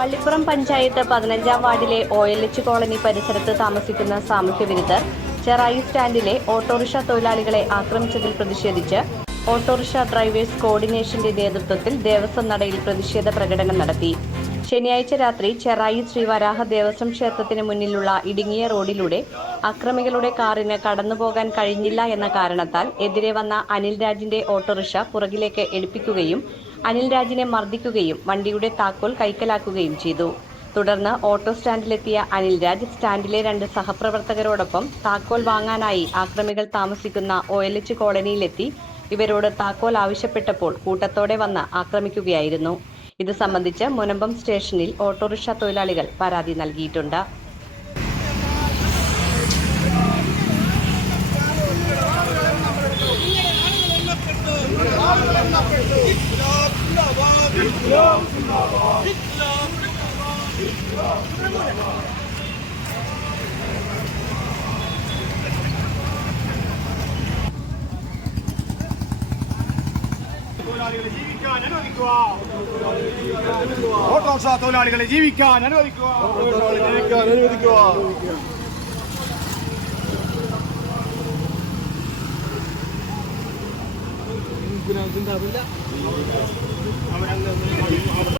പള്ളിപ്പുറം പഞ്ചായത്ത് 15-ാം വാർഡിലെ OLH colony പരിസരത്ത് താമസിക്കുന്ന സാമൂഹ്യവിരുദ്ധർ ചെറായി സ്റ്റാൻഡിലെ ഓട്ടോറിക്ഷ തൊഴിലാളികളെ ആക്രമിച്ചതിൽ പ്രതിഷേധിച്ച് ഓട്ടോറിക്ഷ ഡ്രൈവേഴ്സ് കോർഡിനേഷന്റെ നേതൃത്വത്തിൽ ദേവസ്വം നടയിൽ പ്രതിഷേധ പ്രകടനം നടത്തി. ശനിയാഴ്ച രാത്രി ചെറായി ശ്രീവരാഹ ദേവസ്വം ക്ഷേത്രത്തിന് മുന്നിലുള്ള ഇടുങ്ങിയ റോഡിലൂടെ അക്രമികളുടെ കാറിന് കടന്നുപോകാൻ കഴിഞ്ഞില്ല എന്ന കാരണത്താൽ എതിരെ വന്ന അനിൽ രാജിന്റെ ഓട്ടോറിക്ഷ പുറകിലേക്ക് എടുപ്പിക്കുകയും അനിൽ രാജിനെ മർദ്ദിക്കുകയും വണ്ടിയുടെ താക്കോൽ കൈക്കലാക്കുകയും ചെയ്തു. തുടർന്ന് ഓട്ടോ സ്റ്റാൻഡിലെത്തിയ അനിൽ രാജ് സ്റ്റാൻഡിലെ 2 സഹപ്രവർത്തകരോടൊപ്പം താക്കോൽ വാങ്ങാനായി ആക്രമികൾ താമസിക്കുന്ന OLH കോളനിയിലെത്തി ഇവരോട് താക്കോൽ ആവശ്യപ്പെട്ടപ്പോൾ കൂട്ടത്തോടെ വന്ന് ആക്രമിക്കുകയായിരുന്നു. ഇത് സംബന്ധിച്ച് മുനമ്പം സ്റ്റേഷനിൽ ഓട്ടോറിക്ഷ തൊഴിലാളികൾ പരാതി നൽകിയിട്ടുണ്ട്. ഓട്ടോറിക്ഷ തൊഴിലാളികളെ ജീവിക്കാൻ അനുവദിക്കുക.